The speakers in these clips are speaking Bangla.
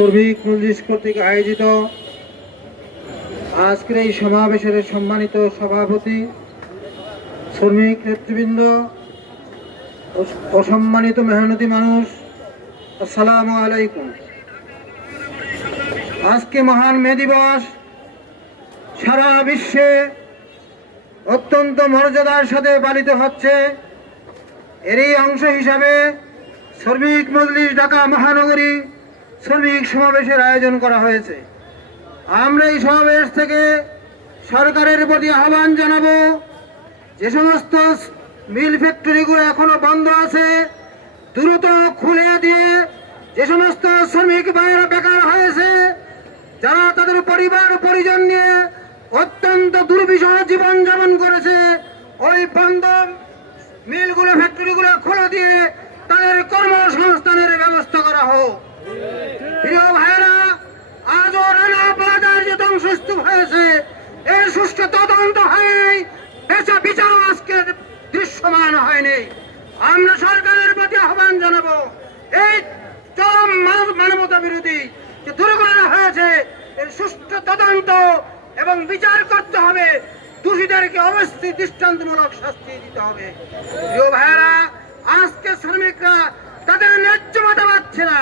শ্রমিক মজলিস কর্তৃক আয়োজিত আজকের এই সমাবেশের সম্মানিত সভাপতি, শ্রমিক নেতৃবৃন্দ, অসম্মানিত মেহনতি মানুষ, আসসালামু আলাইকুম। আজকে মহান মে দিবস সারা বিশ্বে অত্যন্ত মর্যাদার সাথে পালিত হচ্ছে। এরই অংশ হিসাবে শ্রমিক মজলিস ঢাকা মহানগরী শ্রমিক সমাবেশের আয়োজন করা হয়েছে। আমরা এই সমাবেশ থেকে সরকারের প্রতি আহ্বান জানাবো, যে সমস্ত মিল ফ্যাক্টরিগুলো এখনো বন্ধ আছে দ্রুত খুলে দিয়ে যে সমস্ত শ্রমিক ভাইয়েরা বেকার হয়েছে, যারা তাদের পরিবার পরিজন নিয়ে অত্যন্ত দুর্বিষহ জীবন যাপন করেছে, ওই বন্ধ মিলগুলো ফ্যাক্টরিগুলো খুলে দিয়ে তাদের কর্মসংস্থানের ব্যবস্থা করা হোক। প্রিয় ভাইরা, আজও রানা প্লাজার যে ধ্বংসস্তূপ হয়েছে এর সুষ্ঠু তদন্ত হয়নি, বিচার আজকে দৃশ্যমান হয়নি। আমরা সরকারের প্রতি আহ্বান জানাবো, এই চরম মানবতা বিরোধী যে দুর্ঘটনা হয়েছে এর সুষ্ঠু তদন্ত এবং বিচার করতে হবে। দোষীদেরকে অবশ্যই দৃষ্টান্তমূলক শাস্তি দিতে হবে। প্রিয় ভাইরা, আজকে শ্রমিকরা তাদের ন্যায্য ভাতা পাচ্ছে না,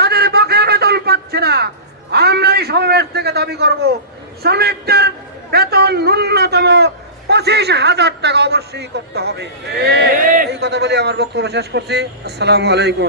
তাদের বকেয়া বেতন পাচ্ছে না। আমরা এই সমাবেশ থেকে দাবি করব, শ্রমিকদের বেতন ন্যূনতম 25,000 টাকা অবশ্যই করতে হবে। এই কথা বলে আমার বক্তব্য শেষ করছি। আসসালামু আলাইকুম।